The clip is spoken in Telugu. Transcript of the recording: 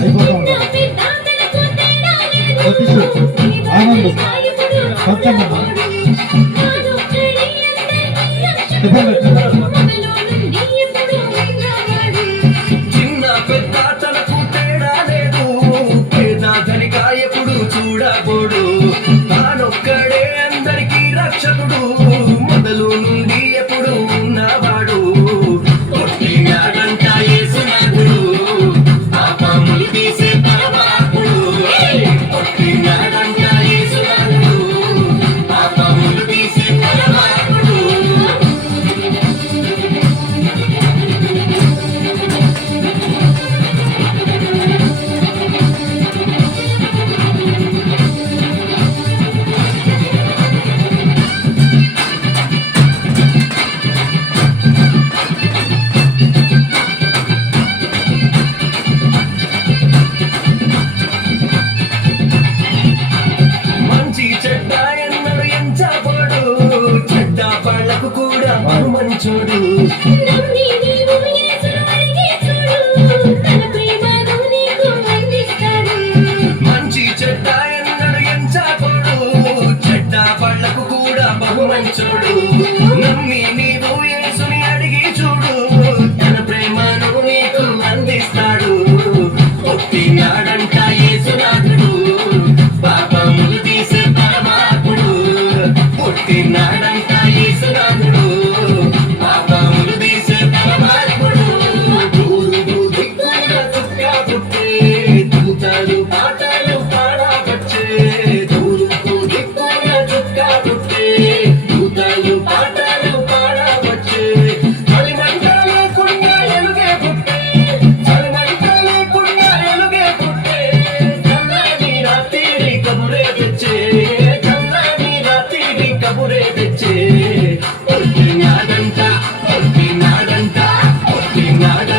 అయిపోతా ఉంటారు. సతీష్ ఆనంద్ పంచమ్మ చిన్న పెద్ద తనకు తేడా లేదు, పేద ధనిక ఎప్పుడు చూడబోడు, తానొక్కడే అందరికీ రక్షకుడు, మొదలు నుండి ఎప్పుడు ఉన్నవాడు, కొట్టినాడంట యేసునాథుడు, పాపములు తీసే పరమాత్ముడు, కొట్టినాడంట యేసునాథుడు, పాపములు తీసే పరమాత్ముడు. మంచి చెడ్డ ఎన్నడు ఎంచబోడు, చెడ్డ పళ్ళకు కూడా మంచోడు, మంచి చెడ్డ ఎన్నడు ఎంచబోడు, చెడ్డ పళ్ళకు కూడా బహుమంచోడు, నమ్మి నీవు యేసుని అడిగి చూడు, తన ప్రేమను నీకు అందిస్తాడు, కొట్టినాడంట యేసునాథుడు, పాపములు తీసే పరమాత్ముడు, కొట్టినాడంట యేసునాథుడు, పాపములు తీసే పరమాత్ముడు. దూరు దిక్కున చుక్క పుట్టే, దూతలు పాటలు పాడవచ్చే, దూరుకు దిక్కున చుక్క పుట్టే, దూతలు పాటలు పాడవచ్చే, చలిమంటలు కుండ ఎలుగే పుట్టే, చలిమంటలు కుండ ఎలుగే పుట్టే, చల్లని రాత్రి కబురే తెచ్చే, చల్లని రాత్రి కబురే తెచ్చే, కొట్టినాడంట కొట్టినాడంట కొట్టినాడంట